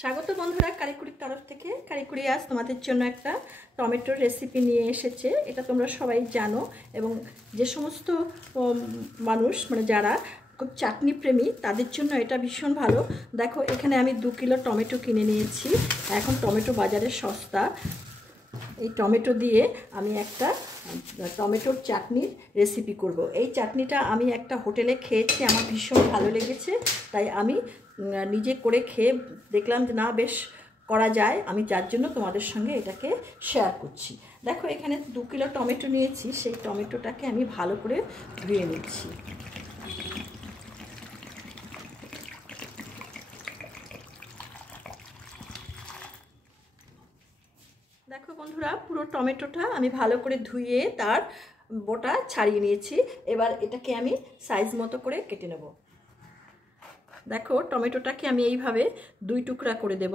স্বাগত বন্ধুরা, কারিকুরির তরফ থেকে। কারিকুরি আজ তোমাদের জন্য একটা টমেটোর রেসিপি নিয়ে এসেছে। এটা তোমরা সবাই জানো, এবং যে সমস্ত মানুষ যারা খুব চাটনি প্রেমী তাদের জন্য এটা ভীষণ ভালো। দেখো, এখানে আমি 2 কিলো টমেটো কিনে নিয়েছি। এখন টমেটো বাজারে সস্তা। এই টমেটো দিয়ে আমি একটা টমেটোর চাটনির রেসিপি করব। এই চাটনিটা আমি একটা হোটেলে খেয়েছি, আমার ভীষণ ভালো লেগেছে, তাই আমি নিজে করে খেয়ে দেখলাম যে না, বেশ করা যায়। আমি যার জন্য তোমাদের সঙ্গে এটাকে শেয়ার করছি। দেখো, এখানে 2 কিলো টমেটো নিয়েছি। সেই টমেটোটাকে আমি ভালো করে ধুয়ে নিচ্ছি। দেখো বন্ধুরা, পুরো টমেটোটা আমি ভালো করে ধুয়ে তার বোটা ছাড়িয়ে নিয়েছি। এবার এটাকে আমি সাইজ মতো করে কেটে নেব। দেখো, টমেটোটাকে আমি এইভাবে 2 টুকরা করে দেব।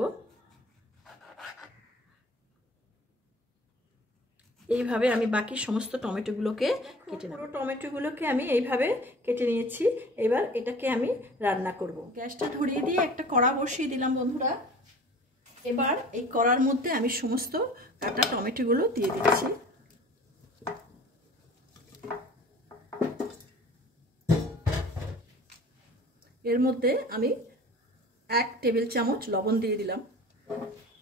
এইভাবে আমি বাকি সমস্ত টমেটোগুলোকে কেটে নেব। পুরো টমেটোগুলোকে আমি এইভাবে কেটে নিয়েছি। এবার এটাকে আমি রান্না করব। গ্যাসটা ধরিয়ে দিয়ে একটা কড়া বসিয়ে দিলাম বন্ধুরা। এবার এই কড়ার মধ্যে আমি সমস্ত কাটা টমেটোগুলো দিয়ে দিচ্ছি। এর মধ্যে আমি 1 টেবিল চামচ লবণ দিয়ে দিলাম।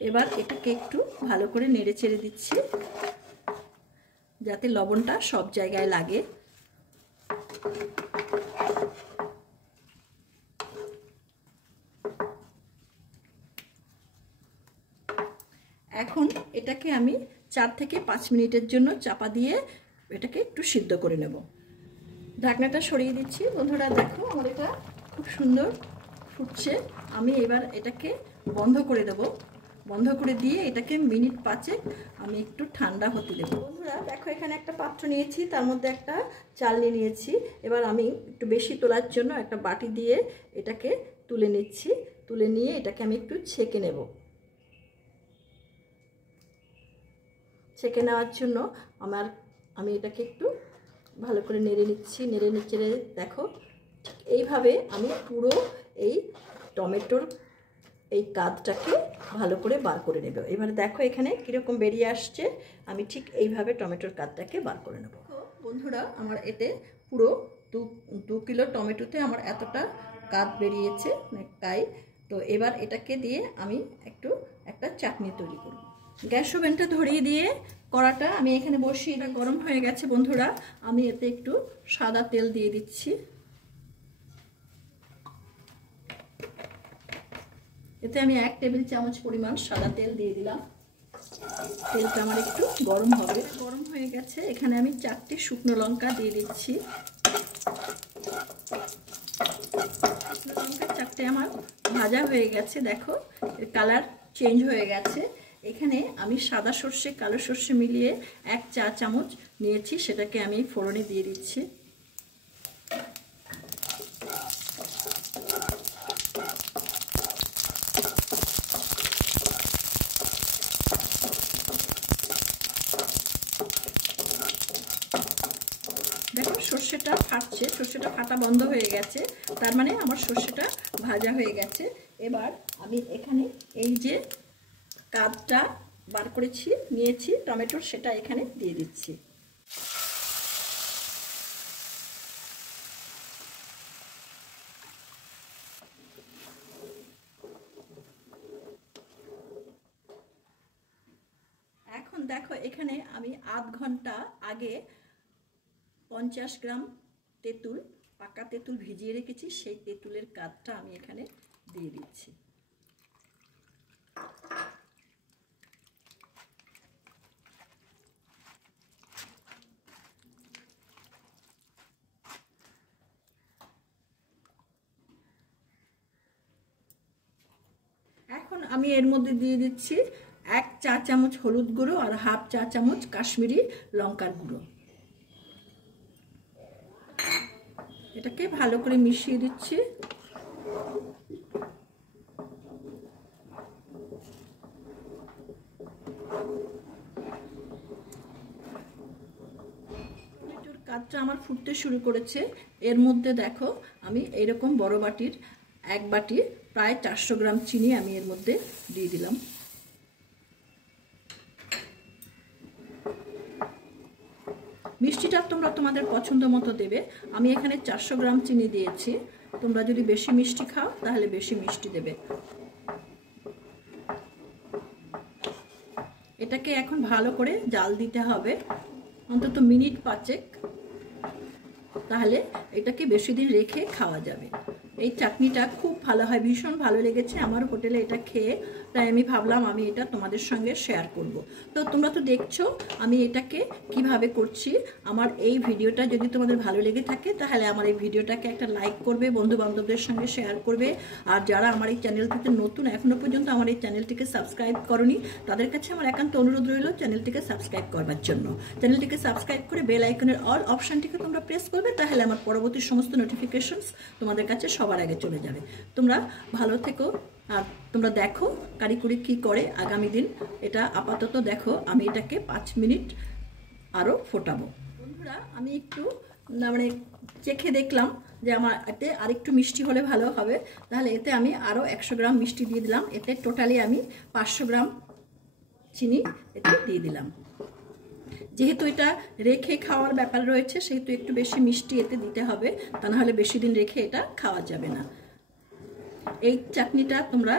এবার এটাকে একটু ভালো করে নেড়ে চেড়ে দিচ্ছি, যাতে লবণটা সব জায়গায় লাগে। এখন এটাকে আমি 4 থেকে 5 মিনিটের জন্য চাপা দিয়ে এটাকে একটু সিদ্ধ করে নেব। ঢাকনাটা সরিয়ে দিচ্ছি বন্ধুরা। দেখো, আমার এটা খুব সুন্দর ফুটছে। আমি এবার এটাকে বন্ধ করে দেব। বন্ধ করে দিয়ে এটাকে মিনিট 5 আমি একটু ঠান্ডা হতে দেব। বন্ধুরা দেখো, এখানে একটা পাত্র নিয়েছি, তার মধ্যে একটা চালনি নিয়েছি। এবার আমি একটু বেশি তোলার জন্য একটা বাটি দিয়ে এটাকে তুলে নিচ্ছি। তুলে নিয়ে এটাকে আমি একটু ছেঁকে নেব। ছেঁকে নেওয়ার জন্য আমি এটাকে একটু ভালো করে নেড়ে নিচ্ছি। নেড়ে দেখো, ঠিক এইভাবে আমি পুরো এই টমেটোর এই কাদটাকে ভালো করে বার করে নেব। এবারে দেখো এখানে কীরকম বেরিয়ে আসছে। আমি ঠিক এইভাবে টমেটোর কাদটাকে বার করে নেব। বন্ধুরা, আমার এতে পুরো 2 কিলো টমেটোতে আমার এতটা কাদ বেরিয়েছে, তাই তো এবার এটাকে দিয়ে আমি একটা চাটনি তৈরি করব। গ্যাস ওভেনটা ধরিয়ে দিয়ে কড়াটা আমি এখানে বসিয়ে, এটা গরম হয়ে গেছে বন্ধুরা। আমি এতে একটু সাদা তেল দিয়ে দিচ্ছি। এতে আমি 1 টেবিল চামচ পরিমাণ সাদা তেল দিয়ে দিলাম। তেলটা আমার একটু গরম হবে। গরম হয়ে গেছে। এখানে আমি 4টে শুকনো লঙ্কা দিয়ে দিচ্ছি। শুকনো লঙ্কা 4টে আমার ভাজা হয়ে গেছে। দেখো, এর কালার চেঞ্জ হয়ে গেছে। এখানে আমি সাদা সর্ষে কালো সর্ষে মিলিয়ে 1 চা চামচ নিয়েছি, সেটাকে আমি ফোড়নে দিয়ে দিচ্ছি। দেখো, সর্ষেটা ফাটছে, সর্ষেটা ফাটা বন্ধ হয়ে গেছে, তার মানে আমার সর্ষেটা ভাজা হয়ে গেছে। এবার আমি এখানে এই যে কাদটা বার করেছি নিয়েছি টমেটোর, সেটা এখানে দিয়ে দিচ্ছি। এখন দেখো, এখানে আমি আধ ঘন্টা আগে 50 গ্রাম তেঁতুল, পাকা তেঁতুল ভিজিয়ে রেখেছি। সেই তেঁতুলের কাদটা আমি এখানে দিয়ে দিচ্ছি। এখন আমি এর মধ্যে দিয়ে দিচ্ছি 1 চা চামচ হলুদ গুঁড়ো আর হাফ চা চামচ কাশ্মীরি লঙ্কার গুঁড়ো। এটাকে ভালো করে মিশিয়ে দিচ্ছি। টমেটোর কাদটা আমার ফুটতে শুরু করেছে। এর মধ্যে দেখো, আমি এরকম বড় বাটির 1 বাটি প্রায় 400 গ্রাম চিনি আমি এর মধ্যে দিয়ে দিলাম। মিষ্টিটা তোমরা তোমাদের পছন্দ মতো দেবে। আমি এখানে 400 গ্রাম চিনি দিয়েছি, তোমরা যদি বেশি মিষ্টি খাও তাহলে বেশি মিষ্টি দেবে। এটাকে এখন ভালো করে জাল দিতে হবে, অন্তত মিনিট 5, তাহলে এটাকে বেশি দিন রেখে খাওয়া যাবে। এই চাটনিটা খুব ভালো হয়, ভীষণ ভালো লেগেছে আমার হোটেলে এটা খেয়ে, তাই আমি ভাবলাম আমি এটা তোমাদের সঙ্গে শেয়ার করব। তো তোমরা তো দেখছো আমি এটাকে কিভাবে করছি। আমার এই ভিডিওটা যদি তোমাদের ভালো লেগে থাকে তাহলে আমার এই ভিডিওটাকে একটা লাইক করবে, বন্ধু বান্ধবদের সঙ্গে শেয়ার করবে। আর যারা আমার এই চ্যানেলটিতে নতুন, এখনো পর্যন্ত আমার এই চ্যানেলটিকে সাবস্ক্রাইব করনি, তাদের কাছে আমার একান্ত অনুরোধ রইল চ্যানেলটিকে সাবস্ক্রাইব করবার জন্য। চ্যানেলটিকে সাবস্ক্রাইব করে বেল আইকনের অল অপশনটিকে তোমরা প্রেস করবে, তাহলে আমার পরবর্তী সমস্ত নোটিফিকেশনস তোমাদের কাছে সবার আগে চলে যাবে। তোমরা ভালো থেকো আর তোমরা দেখো কারিকুরি কি করে আগামী দিন। এটা আপাতত দেখো, আমি এটাকে 5 মিনিট আরও ফোটাবো। বন্ধুরা আমি একটু মানে চেখে দেখলাম যে আমার এতে আরেকটু মিষ্টি হলে ভালো হবে, তাহলে এতে আমি আরও 100 গ্রাম মিষ্টি দিয়ে দিলাম। এতে টোটালি আমি 500 গ্রাম চিনি এতে দিয়ে দিলাম। যেহেতু এটা রেখে খাওয়ার ব্যাপার রয়েছে সেহেতু একটু বেশি মিষ্টি এতে দিতে হবে, তা নাহলে বেশি দিন রেখে এটা খাওয়া যাবে না। এই চাটনিটা তোমরা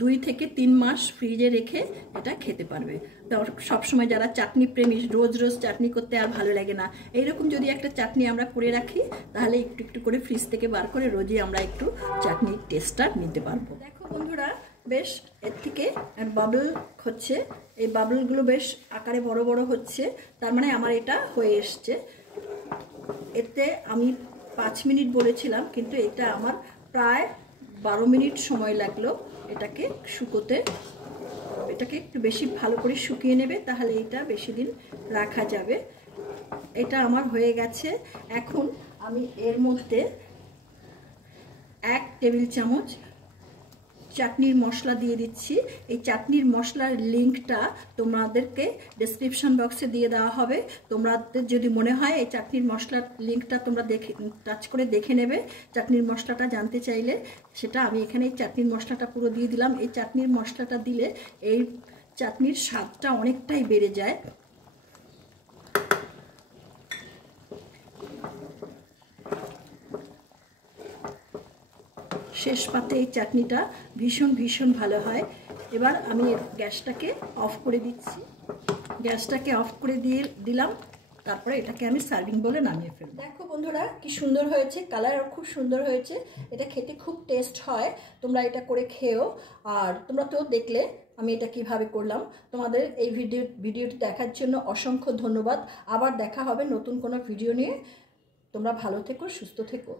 2 থেকে 3 মাস ফ্রিজে রেখে এটা খেতে পারবে। তো সবসময় যারা চাটনি প্রেমী, রোজ রোজ চাটনি করতে আর ভালো লাগে না, এইরকম যদি একটা চাটনি আমরা করে রাখি তাহলে একটু একটু করে ফ্রিজ থেকে বার করে রোজই আমরা একটু চাটনির টেস্টটা নিতে পারবো। দেখো বন্ধুরা, বেশ এর থেকে বাবল হচ্ছে, এই বাবলগুলো বেশ আকারে বড় বড় হচ্ছে, তার মানে আমার এটা হয়ে এসছে। এতে আমি 5 মিনিট বলেছিলাম, কিন্তু এটা আমার প্রায় 12 মিনিট সময় লাগলো এটাকে শুকোতে। এটাকে একটু বেশি ভালো করে শুকিয়ে নেবে, তাহলে এটা বেশি দিন রাখা যাবে। এটা আমার হয়ে গেছে। এখন আমি এর মধ্যে 1 টেবিল চামচ চাটনির মশলা দিয়ে দিচ্ছি। এই চাটনির মশলার লিঙ্কটা তোমাদেরকে ডেসক্রিপশন বক্সে দিয়ে দেওয়া হবে। তোমাদের যদি মনে হয় এই চাটনির মশলার লিঙ্কটা তোমরা টাচ করে দেখে নেবে, চাটনির মশলাটা জানতে চাইলে সেটা আমি এখানে এই চাটনির মশলাটা পুরো দিয়ে দিলাম। এই চাটনির মশলাটা দিলে এই চাটনির স্বাদটা অনেকটাই বেড়ে যায়। শেষ পাতে এই চাটনিটা ভীষণ ভীষণ ভালো হয়। এবার আমি গ্যাসটাকে অফ করে দিচ্ছি। গ্যাসটাকে অফ করে দিলাম, তারপরে এটাকে আমি সার্ভিং বলে নামিয়ে ফেলব। দেখো বন্ধুরা কি সুন্দর হয়েছে, কালার খুব সুন্দর হয়েছে। এটা খেতে খুব টেস্ট হয়, তোমরা এটা করে খেও। আর তোমরা তো দেখলে আমি এটা কিভাবে করলাম। তোমাদের এই ভিডিওটি দেখার জন্য অসংখ্য ধন্যবাদ। আবার দেখা হবে নতুন কোনো ভিডিও নিয়ে। তোমরা ভালো থেকো, সুস্থ থেকো।